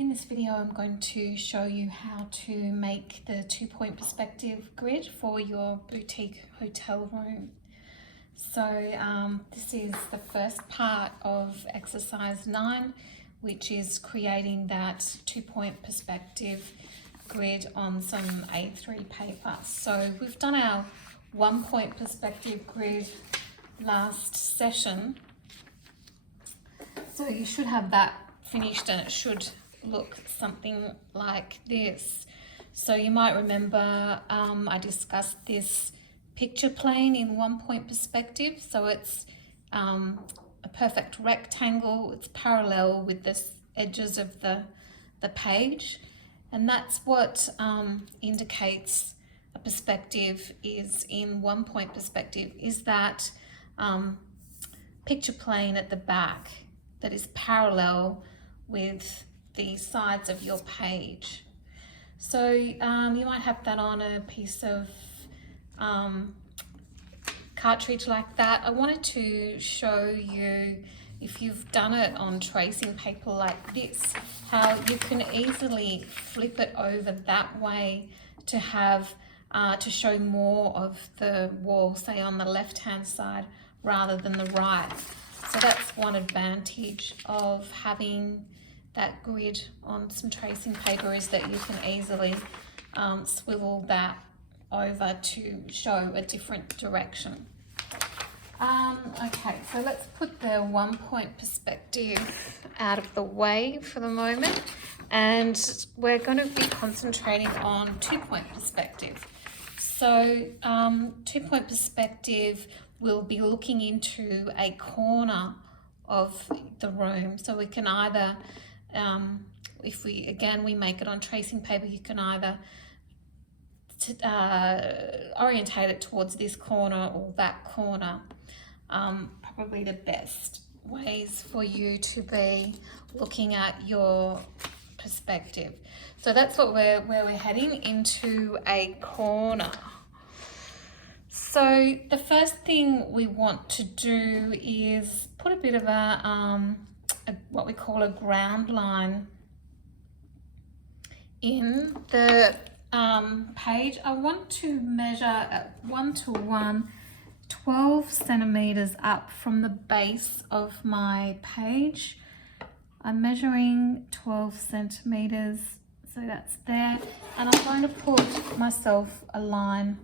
In this video, I'm going to show you how to make the 2-point perspective grid for your boutique hotel room. So this is the first part of exercise 9, which is creating that 2-point perspective grid on some A3 paper. So we've done our 1-point perspective grid last session. So you should have that finished and it should look something like this. So you might remember I discussed this picture plane in 1-point perspective. So it's a perfect rectangle. It's parallel with the edges of the page, and that's what indicates a perspective is in 1-point perspective, is that picture plane at the back that is parallel with the sides of your page. So you might have that on a piece of cartridge like that. I wanted to show you, if you've done it on tracing paper like this, how you can easily flip it over that way to have to show more of the wall, say on the left hand side rather than the right. So that's one advantage of having that grid on some tracing paper, is that you can easily swivel that over to show a different direction. Okay, so let's put the 1-point perspective out of the way for the moment, and we're going to be concentrating on 2-point perspective. So 2-point perspective will be looking into a corner of the room. So we can either, if we make it on tracing paper, you can either orientate it towards this corner or that corner. Probably the best ways for you to be looking at your perspective. So that's where we're heading, into a corner. So the first thing we want to do is put a bit of a what we call a ground line in the page. I want to measure at 1:1, 12 centimeters up from the base of my page. I'm measuring 12 centimeters, so that's there, and I'm going to put myself a line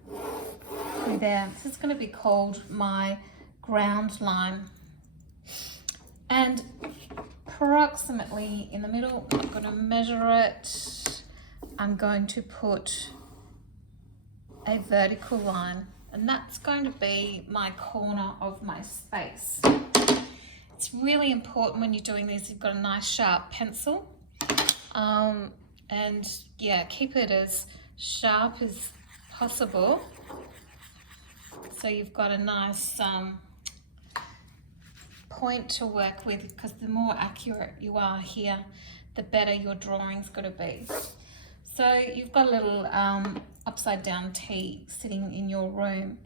through there. This is going to be called my ground line, and approximately in the middle, I'm not going to measure it, I'm going to put a vertical line, and that's going to be my corner of my space. It's really important when you're doing this, you've got a nice sharp pencil, and yeah, keep it as sharp as possible so you've got a nice point to work with, because the more accurate you are here, the better your drawing's going to be. So you've got a little upside down T sitting in your room.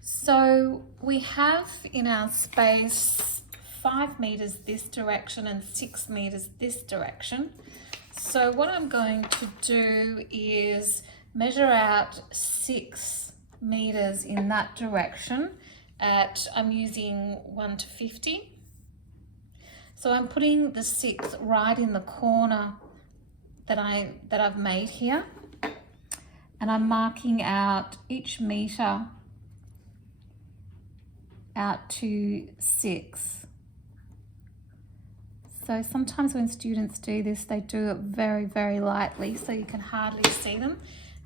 So we have in our space 5 meters this direction and 6 meters this direction. So what I'm going to do is measure out 6 meters in that direction at, I'm using 1 to 50. So I'm putting the 6 right in the corner that I've made here, and I'm marking out each meter out to 6. So sometimes when students do this, they do it very, very lightly, so you can hardly see them.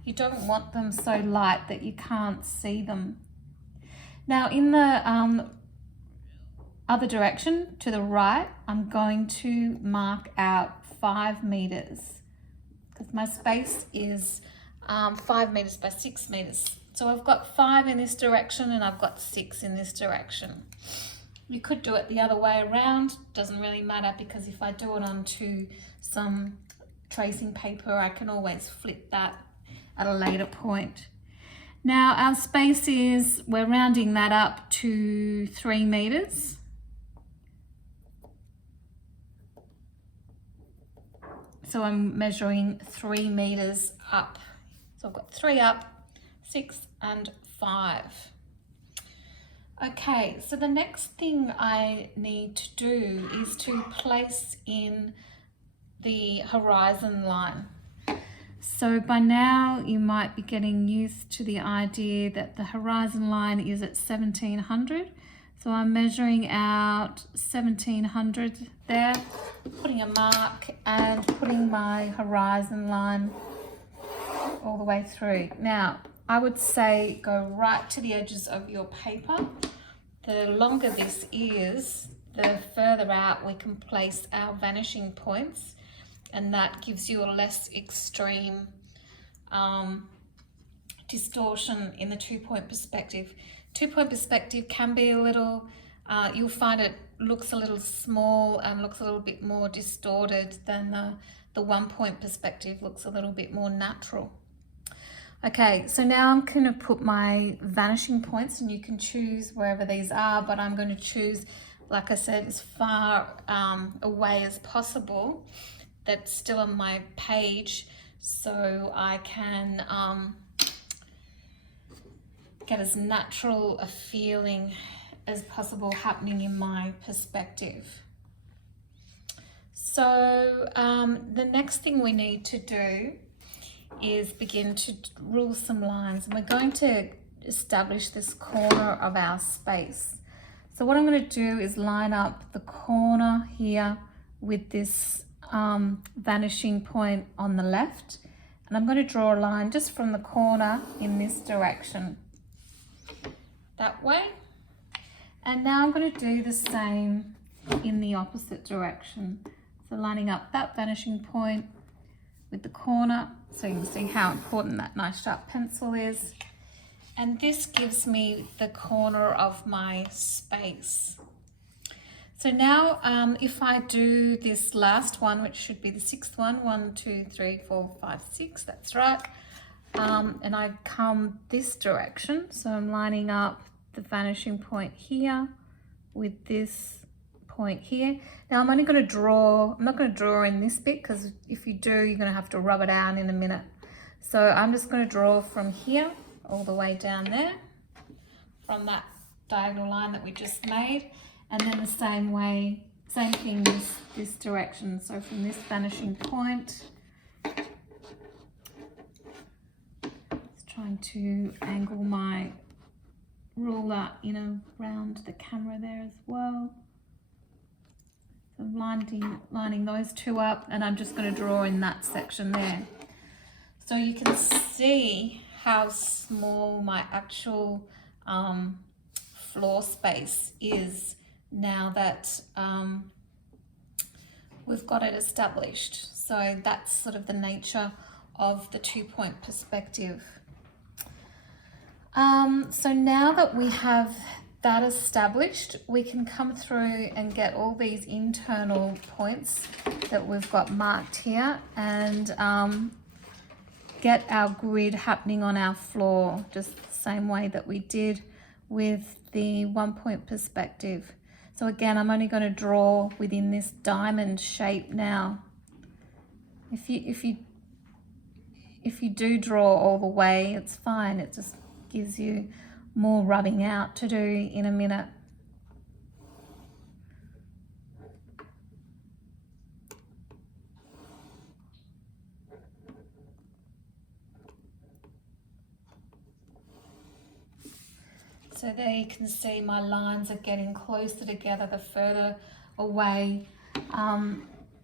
You don't want them so light that you can't see them. Now in the other direction, to the right, I'm going to mark out 5 meters, because my space is 5 meters by 6 meters. So I've got 5 in this direction and I've got 6 in this direction. You could do it the other way around, doesn't really matter, because if I do it onto some tracing paper, I can always flip that at a later point. Now our space is, we're rounding that up to 3 meters. So I'm measuring 3 meters up. So I've got 3 up, 6 and 5. Okay, so the next thing I need to do is to place in the horizon line. So by now you might be getting used to the idea that the horizon line is at 1700. So I'm measuring out 1700 there, putting a mark and putting my horizon line all the way through. Now, I would say go right to the edges of your paper. The longer this is, the further out we can place our vanishing points, and that gives you a less extreme distortion in the 2-point perspective. 2-point perspective can be a little, you'll find it looks a little small and looks a little bit more distorted than the 1-point perspective looks a little bit more natural. Okay, so now I'm going to put my vanishing points, and you can choose wherever these are, but I'm going to choose, like I said, as far away as possible that's still on my page, so I can get as natural a feeling as possible happening in my perspective. So the next thing we need to do is begin to rule some lines, and we're going to establish this corner of our space. So what I'm going to do is line up the corner here with this vanishing point on the left, and I'm going to draw a line just from the corner in this direction, that way. And now I'm going to do the same in the opposite direction. So lining up that vanishing point with the corner, so you can see how important that nice sharp pencil is. And this gives me the corner of my space. So now if I do this last one, which should be the 6th one, 1, 2, 3, 4, 5, 6, that's right. And I come this direction, so I'm lining up the vanishing point here with this point here. Now I'm only going to draw, I'm not going to draw in this bit, because if you do, you're going to have to rub it out in a minute. So I'm just going to draw from here all the way down there, from that diagonal line that we just made, and then the same way, same thing this direction. So from this vanishing point, just trying to angle my ruler in around the camera there as well. So lining those two up, and I'm just going to draw in that section there. So you can see how small my actual floor space is now that we've got it established. So that's sort of the nature of the 2-point perspective. So now that we have that established, we can come through and get all these internal points that we've got marked here, and get our grid happening on our floor, just the same way that we did with the 1-point perspective. So again, I'm only going to draw within this diamond shape now. If you do draw all the way, it's fine. It just gives you more rubbing out to do in a minute. So there you can see my lines are getting closer together the further away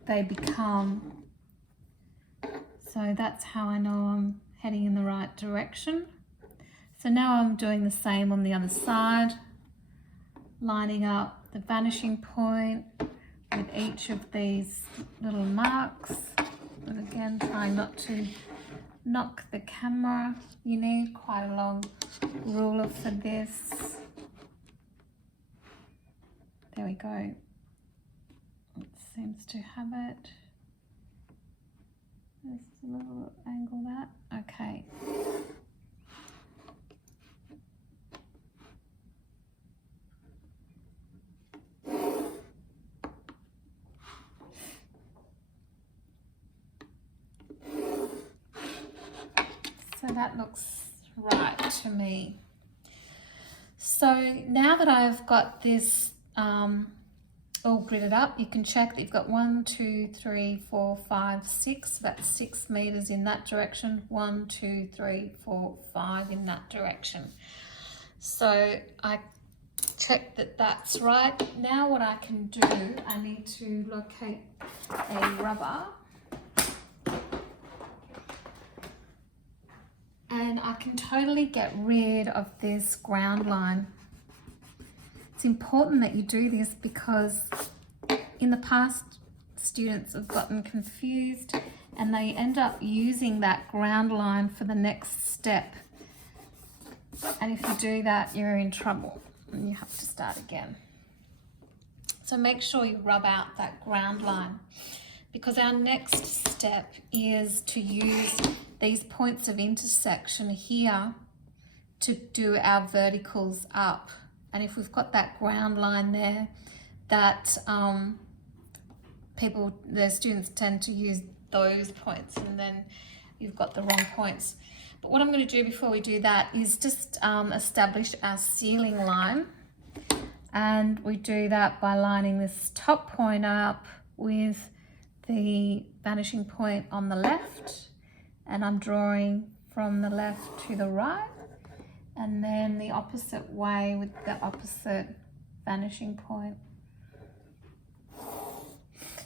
they become. So that's how I know I'm heading in the right direction. So now I'm doing the same on the other side, lining up the vanishing point with each of these little marks. And again, trying not to knock the camera. You need quite a long ruler for this. There we go. It seems to have it. Just a little angle that. Okay. So that looks right to me. So now that I've got this all gridded up, you can check that you've got 1, 2, 3, 4, 5, 6. So that's 6 meters in that direction. 1, 2, 3, 4, 5 in that direction. So I check that that's right. Now what I can do, I need to locate a rubber. And I can totally get rid of this ground line. It's important that you do this because in the past, students have gotten confused and they end up using that ground line for the next step. And if you do that, you're in trouble and you have to start again. So make sure you rub out that ground line, because our next step is to use these points of intersection here to do our verticals up. And if we've got that ground line there, that the students tend to use those points, and then you've got the wrong points. But what I'm going to do before we do that is just establish our ceiling line. And we do that by lining this top point up with the vanishing point on the left, and I'm drawing from the left to the right, and then the opposite way with the opposite vanishing point.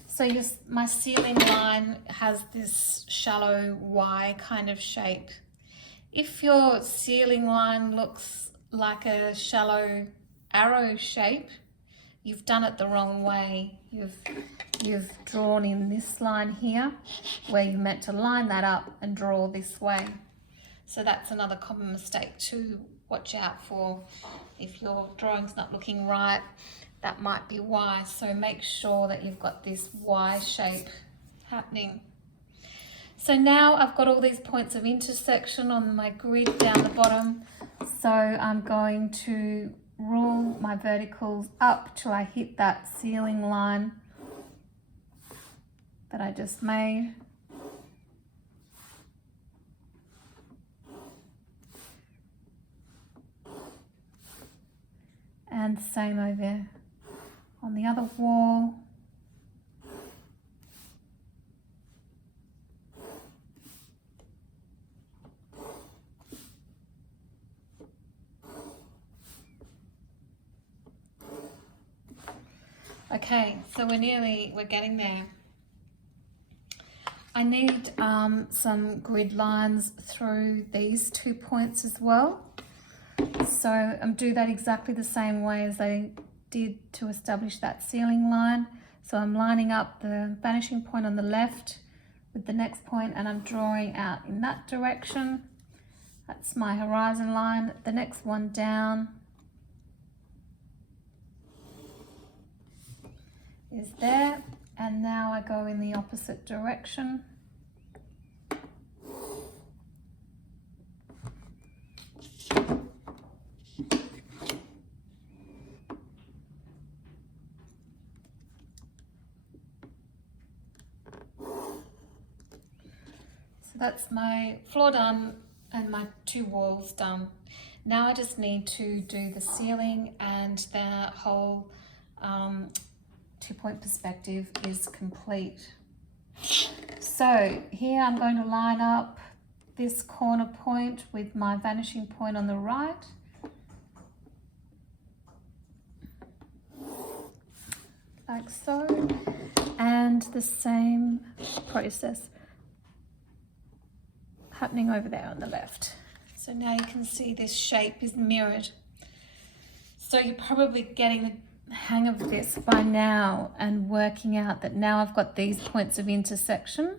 So my ceiling line has this shallow Y kind of shape. If your ceiling line looks like a shallow arrow shape, you've done it the wrong way. You've drawn in this line here where you meant to line that up and draw this way. So that's another common mistake to watch out for. If your drawing's not looking right, that might be why. So make sure that you've got this Y shape happening. So now I've got all these points of intersection on my grid down the bottom. So I'm going to rule my verticals up till I hit that ceiling line that I just made. And same over on the other wall. Okay, so we're getting there. I need some grid lines through these 2 points as well. So I'm do that exactly the same way as I did to establish that ceiling line. So I'm lining up the vanishing point on the left with the next point, and I'm drawing out in that direction. That's my horizon line. The next one down is there, and now I go in the opposite direction. So that's my floor done and my 2 walls done. Now I just need to do the ceiling, and the whole 2-point perspective is complete. So here I'm going to line up this corner point with my vanishing point on the right. Like so. And the same process happening over there on the left. So now you can see this shape is mirrored. So you're probably getting the hang of this by now and working out that now I've got these points of intersection.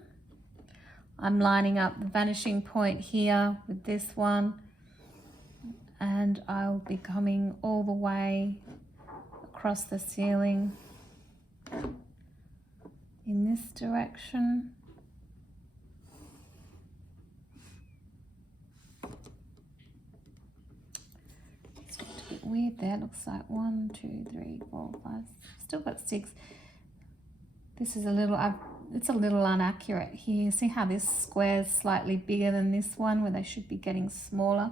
I'm lining up the vanishing point here with this one, and I'll be coming all the way across the ceiling in this direction. It's a bit weird there. Looks like 1, 2, 3, 4, 5. Still got 6. This is a little, I've it's a little inaccurate here. See how this square is slightly bigger than this one where they should be getting smaller?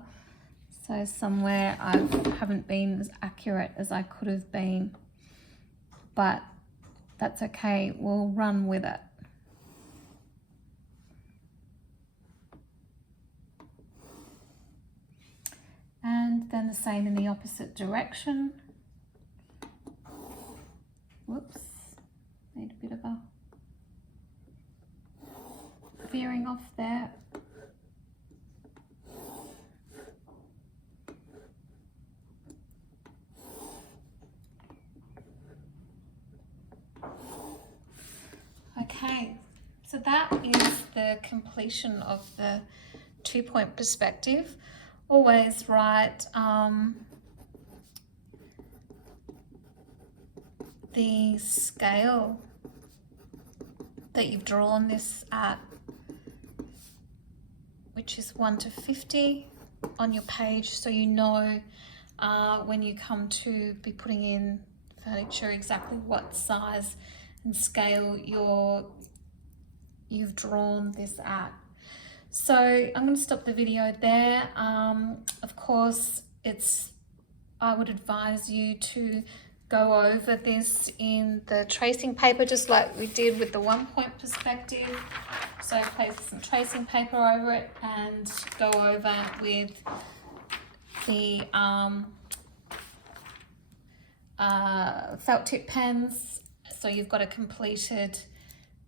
So somewhere I haven't been as accurate as I could have been, but that's okay, we'll run with it. And then the same in the opposite direction. Whoops, made a bit of a veering off there. Okay, so that is the completion of the 2-point perspective. Always write the scale that you've drawn this at, which is 1 to 50 on your page, so you know when you come to be putting in furniture exactly what size and scale you've drawn this at. So I'm going to stop the video there. Of course, I would advise you to go over this in the tracing paper, just like we did with the 1-point perspective. So place some tracing paper over it and go over with the felt tip pens. So you've got a completed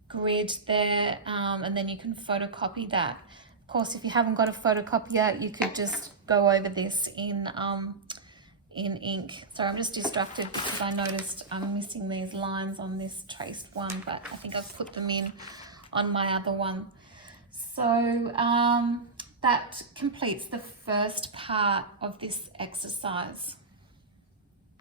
grid there, and then you can photocopy that. Of course, if you haven't got a photocopier, you could just go over this in ink. Sorry, I'm just distracted because I noticed I'm missing these lines on this traced one, but I think I've put them in on my other one. So that completes the first part of this exercise.